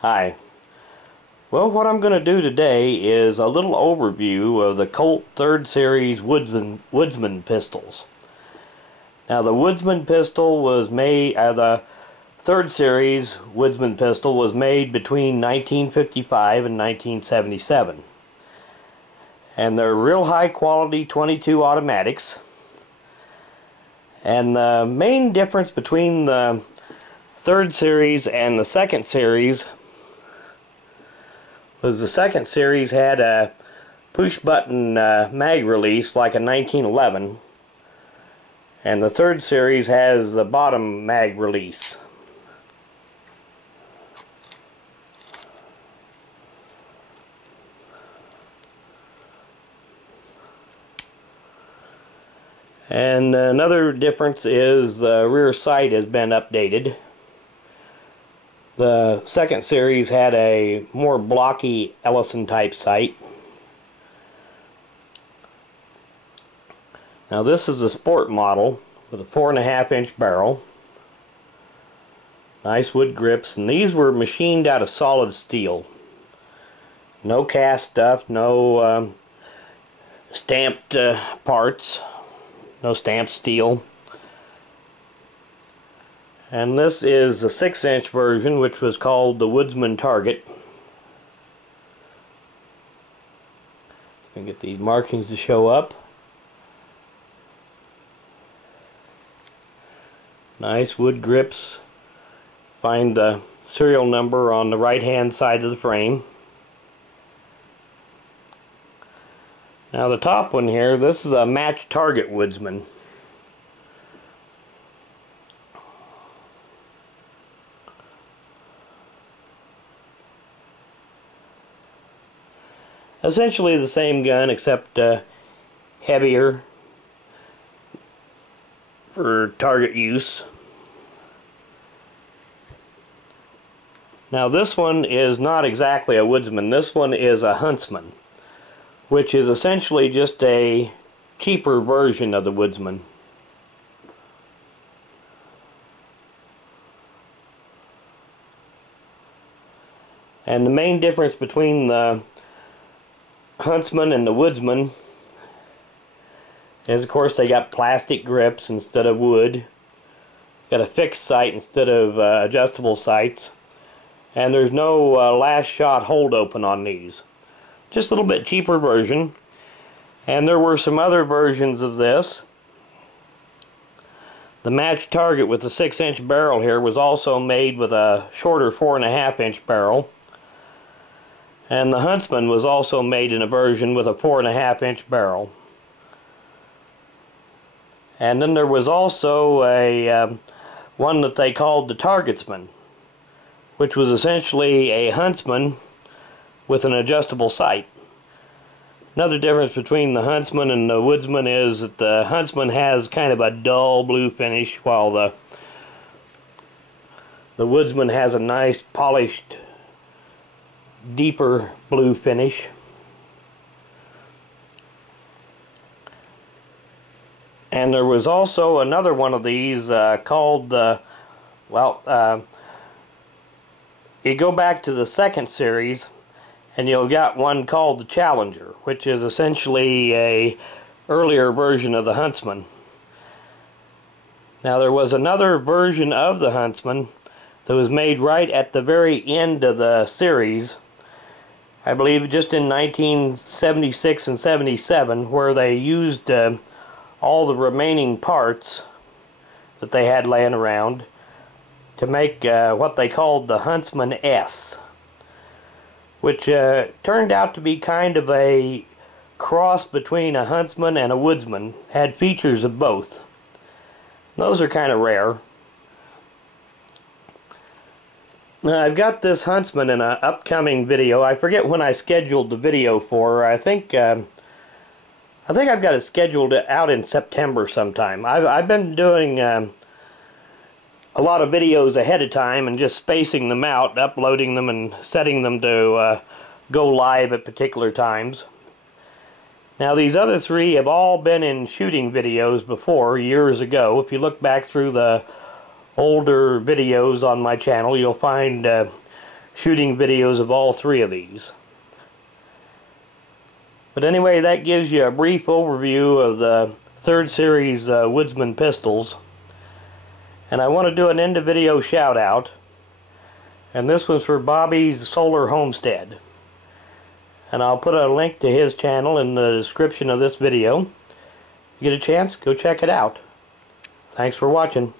Hi. Well, what I'm going to do today is a little overview of the Colt 3rd Series Woodsman pistols. Now, the Woodsman pistol was made, the 3rd Series Woodsman pistol was made between 1955 and 1977. And they're real high quality 22 automatics. And the main difference between the 3rd Series and the 2nd Series was the 2nd Series had a push button mag release like a 1911, and the 3rd Series has the bottom mag release. And another difference is the rear sight has been updated. The 2nd Series had a more blocky Ellison type sight. Now this is the sport model with a 4.5-inch barrel. Nice wood grips, and these were machined out of solid steel. No cast stuff, no stamped parts, no stamped steel. And this is the 6-inch version, which was called the Woodsman Target. You can get these markings to show up. Nice wood grips. Find the serial number on the right hand side of the frame. Now the top one here, this is a match target Woodsman. Essentially the same gun, except heavier for target use. Now this one is not exactly a Woodsman. This one is a Huntsman, which is essentially just a cheaper version of the Woodsman. And the main difference between the Huntsman and the Woodsman is, of course, they got plastic grips instead of wood, got a fixed sight instead of adjustable sights, and there's no last shot hold open on these. Just a little bit cheaper version. And there were some other versions of this. The match target with the 6-inch barrel here was also made with a shorter 4.5-inch barrel. And the Huntsman was also made in a version with a 4.5-inch barrel. And then there was also a one that they called the Targetsman, which was essentially a Huntsman with an adjustable sight. Another difference between the Huntsman and the Woodsman is that the Huntsman has kind of a dull blue finish, while the Woodsman has a nice polished deeper blue finish. And there was also another one of these called you go back to the 2nd Series and you'll got one called the Challenger, which is essentially a earlier version of the Huntsman. Now there was another version of the Huntsman that was made right at the very end of the series, I believe just in 1976 and 77, where they used all the remaining parts that they had laying around to make what they called the Huntsman S, which turned out to be kind of a cross between a Huntsman and a Woodsman. Had features of both. Those are kind of rare. Now, I've got this Huntsman in an upcoming video. I forget when I scheduled the video for. I think I've got it scheduled out in September sometime. I've been doing a lot of videos ahead of time and just spacing them out, uploading them and setting them to go live at particular times. Now these other three have all been in shooting videos before, years ago. If you look back through the older videos on my channel, you'll find shooting videos of all three of these. But anyway, that gives you a brief overview of the 3rd series Woodsman pistols. And I want to do an end of video shout out. And this one's for Bobby's Solar Homestead. And I'll put a link to his channel in the description of this video. You get a chance, go check it out. Thanks for watching.